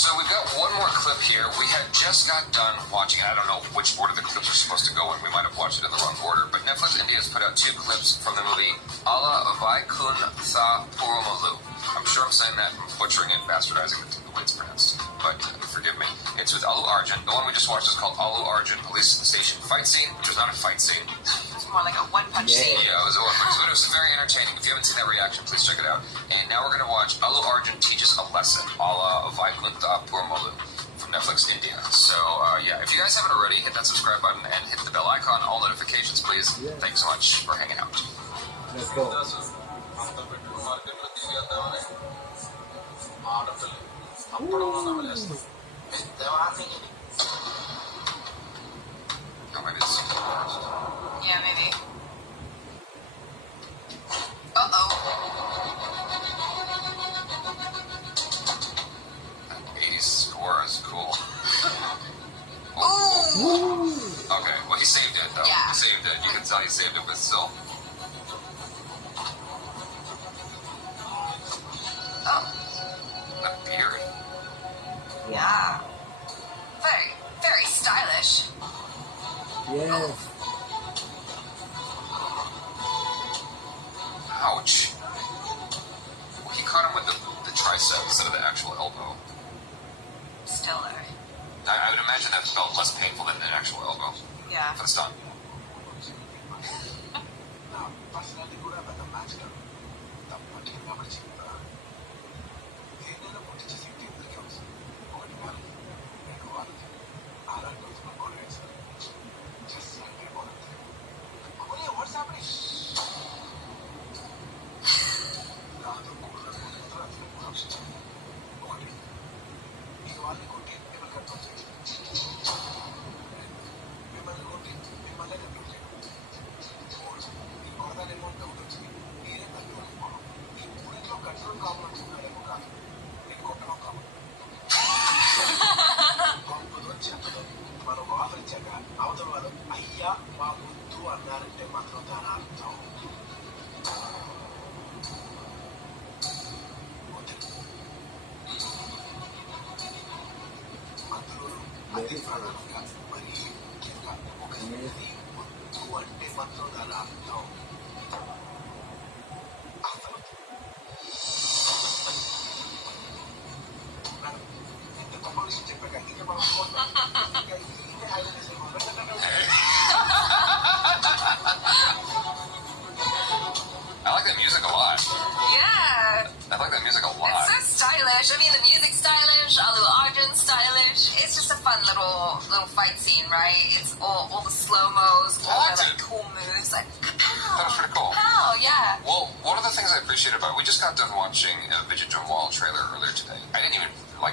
So we've got one more clip here. We had just got done watching it. I don't know which order the clips are supposed to go in. We might have watched it in the wrong order. But Netflix India has put out 2 clips from the movie Allu Vaikunthapurramloo. I'm sure I'm saying that, butchering it, bastardizing the way it's pronounced. But forgive me. It's with Allu Arjun. The one we just watched is called Allu Arjun Police Station Fight Scene, which was not a fight scene. It's more like a one-punch scene. Yeah, it was a one-punch scene. But it was very entertaining. If you haven't seen that reaction, please check it out. And now we're going to watch Allu Arjun Teaches a Lesson, Allu Vaikunthapurramloo from Netflix India. So, yeah, if you guys haven't already, hit that subscribe button and hit the bell icon. All notifications, please. Yeah. Thanks so much for hanging out. Let's go. Oh, maybe this is first. Yeah, maybe. Uh-oh. That 80s score is cool. Ooh! Okay, well, he saved it, though. Yeah. He saved it. You can tell he saved it, but still. Oh. That beard. Yeah. Very, very stylish. Yes. Ouch. Well, he caught him with the tricep instead of the actual elbow. Still there. I would imagine that felt less painful than an actual elbow. Yeah. For the stun. I like that music a lot. Yeah. I like that music a lot. It's so stylish. I mean, the music's stylish, Allu Arjun stylish. It's just a fun little fight scene, right? It's all the slow-mos, all the like cool moves, like That was pretty cool. pow, yeah. Well, one of the things I appreciate about it, we just got done watching a Vaikunthapurramloo trailer earlier today. I didn't even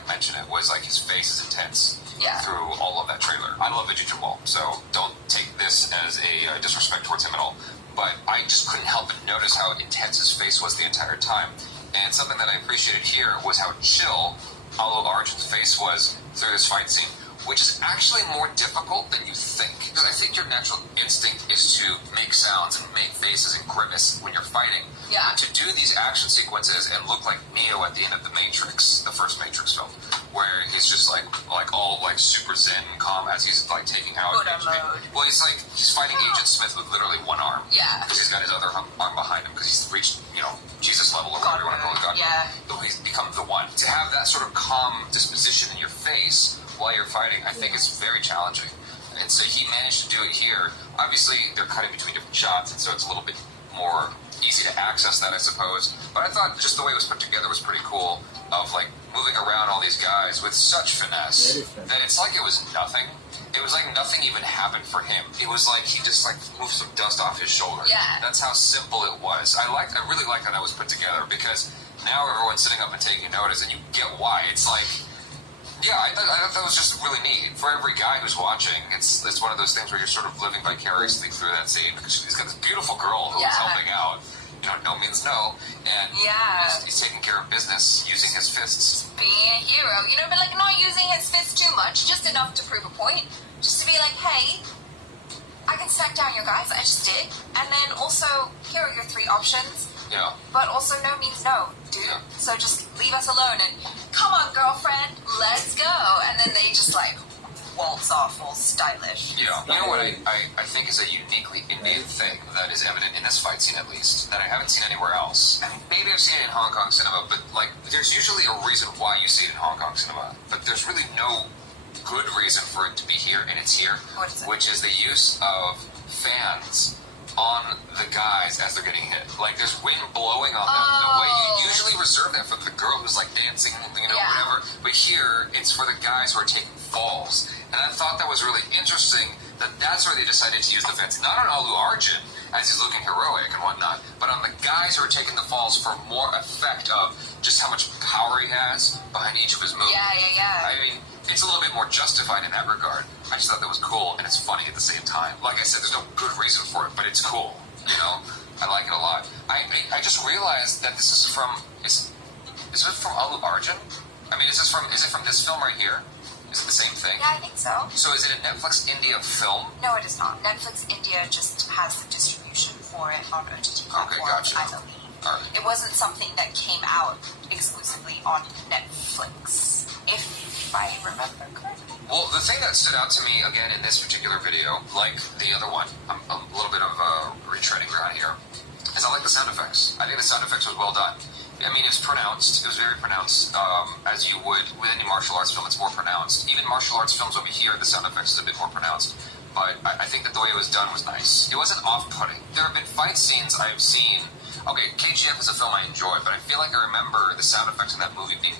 mention it, was like his face is intense through all of that trailer. I love Vaikunthapurramloo, so don't take this as a disrespect towards him at all. But I just couldn't help but notice how intense his face was the entire time. And something that I appreciated here was how chill Allu Arjun's face was through this fight scene, which is actually more difficult than you think. Because I think your natural instinct is to make sounds and make faces and grimace when you're fighting. Yeah. To do these action sequences and look like Neo at the end of the Matrix, the first Matrix film, where he's just like all like super zen and calm as he's like taking out. Buddha mode. Well, he's fighting Agent Smith with literally one arm. Yeah. Because he's got his other arm behind him because he's reached, Jesus level or whatever you want to call it. God. Yeah. So he's become the one. To have that sort of calm disposition in your face while you're fighting, I think is very challenging. And so he managed to do it here. Obviously, they're cutting between different shots, and so it's a little bit more easy to access that, I suppose. But I thought just the way it was put together was pretty cool, of like moving around all these guys with such finesse that it's like it was nothing. It was like nothing even happened for him. It was like he just like moved some dust off his shoulder. Yeah. That's how simple it was. I really liked how that was put together, because now everyone's sitting up and taking notice, and you get why. It's like, yeah, I thought that was just really neat. For every guy who's watching, it's one of those things where you're sort of living vicariously through that scene, because he's got this beautiful girl who's helping out. No means no, and he's taking care of business using his fists. Being a hero, but like not using his fists too much, just enough to prove a point. Just to be like, hey, I can smack down your guys, I just did. And then also, here are your 3 options. Yeah. But also no means no, dude. Yeah. so just leave us alone and come on, girlfriend, let's go. And then they just like waltz off all stylish. Yeah, you know what I think is a uniquely Indian thing that is evident in this fight scene, at least, that I haven't seen anywhere else. I mean, maybe I've seen it in Hong Kong cinema, but like, there's usually a reason why you see it in Hong Kong cinema, but there's really no good reason for it to be here, and it's here, which is the use of fans on the guys as they're getting hit. Like, there's wind blowing on them. The way you usually reserve that for the girl who's like dancing, you know, whatever. But here, it's for the guys who are taking falls. And I thought that was really interesting that that's where they decided to use the fans. Not on Allu Arjun, as he's looking heroic and whatnot, but on the guys who are taking the falls for more effect of just how much power he has behind each of his moves. Yeah. I mean, it's a little bit more justified in that regard. I just thought that was cool, and it's funny at the same time. Like I said, there's no good reason for it, but it's cool, you know? I like it a lot. I just realized that this is from... Is it from Allu Arjun? I mean, is it from this film right here? Is it the same thing? Yeah, I think so. So is it a Netflix India film? No, it is not. Netflix India just has the distribution for it on OTT platforms, Okay, gotcha. I believe. Right. It wasn't something that came out exclusively on Netflix, if I remember correctly. Well, the thing that stood out to me, again, in this particular video, like the other one, I'm a little bit of retreading ground here, is I like the sound effects. I think the sound effects was well done. I mean, it was pronounced. It was very pronounced, as you would with any martial arts film. It's more pronounced. Even martial arts films over here, the sound effects is a bit more pronounced. But I think that the way it was done was nice. It wasn't off-putting. There have been fight scenes I've seen. Okay, KGF is a film I enjoyed, but I feel like I remember the sound effects in that movie being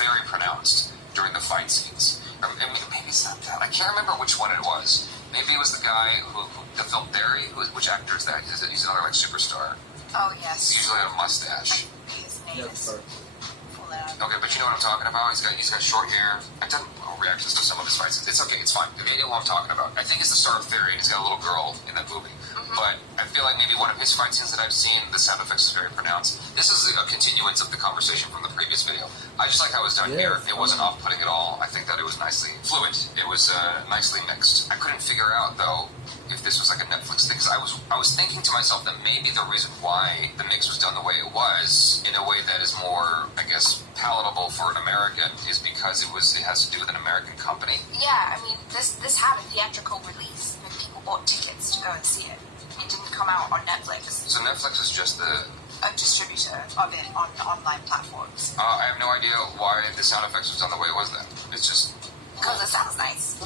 very pronounced during the fight scenes. Or maybe it's not that. I can't remember which one it was. Maybe it was the guy who the film Theory. Which actor is that? He's another like superstar. Oh, yes. He's usually had a mustache. His name is... Okay, but you know what I'm talking about? He's got short hair. I've done reactions to some of his fights. It's okay, it's fine. They know who I'm talking about. I think he's the star of Theory, and he's got a little girl in that movie. But I feel like maybe one of his fight scenes that I've seen, the sound effects is very pronounced. This is a continuance of the conversation from the previous video. I just like how it was done here. It wasn't off-putting at all. I think that it was nicely fluid. It was nicely mixed. I couldn't figure out, though, if this was like a Netflix thing, because I was thinking to myself that maybe the reason why the mix was done the way it was, in a way that is more, I guess, palatable for an American, is because it has to do with an American company. Yeah, I mean, this had a theatrical release, and people bought tickets to go and see it. It didn't come out on Netflix. So Netflix is just a distributor of it on online platforms. I have no idea why the sound effects was done the way it was then. It's just... Because it sounds nice.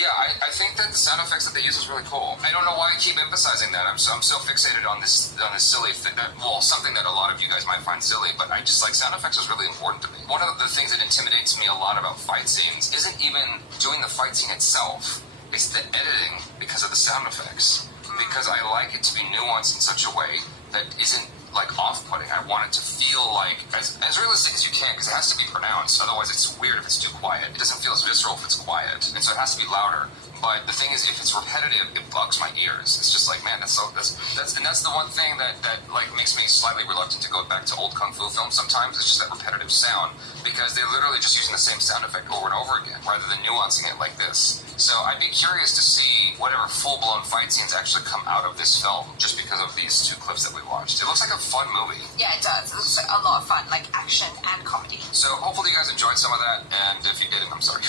Yeah, I think that the sound effects that they use is really cool. I don't know why I keep emphasizing that. I'm so fixated on this silly thing something that a lot of you guys might find silly, but I just like sound effects is really important to me. One of the things that intimidates me a lot about fight scenes isn't even doing the fight scene itself. It's the editing because of the sound effects. Because I like it to be nuanced in such a way that isn't like off-putting. I want it to feel like as realistic as you can, because it has to be pronounced. Otherwise, it's weird if it's too quiet. It doesn't feel as visceral if it's quiet, and so it has to be louder. But the thing is, if it's repetitive, it bugs my ears. It's just like, man, that's the one thing that like makes me slightly reluctant to go back to old kung fu films sometimes. It's just that repetitive sound, because they're literally just using the same sound effect over and over again, rather than nuancing it like this. So I'd be curious to see whatever full-blown fight scenes actually come out of this film, just because of these two clips that we watched. It looks like a fun movie. Yeah, it does. It looks like a lot of fun, like action and comedy. So hopefully you guys enjoyed some of that, and if you didn't, I'm sorry.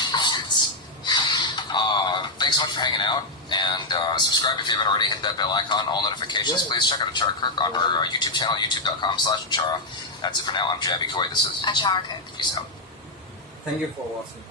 Thanks so much for hanging out, and subscribe if you haven't already. Hit that bell icon, all notifications. Please check out Achara Kirk on her YouTube channel, youtube.com/Achara. That's it for now. I'm Jabby Kuwait. This is Achara Kirk. Peace out. Thank you for watching.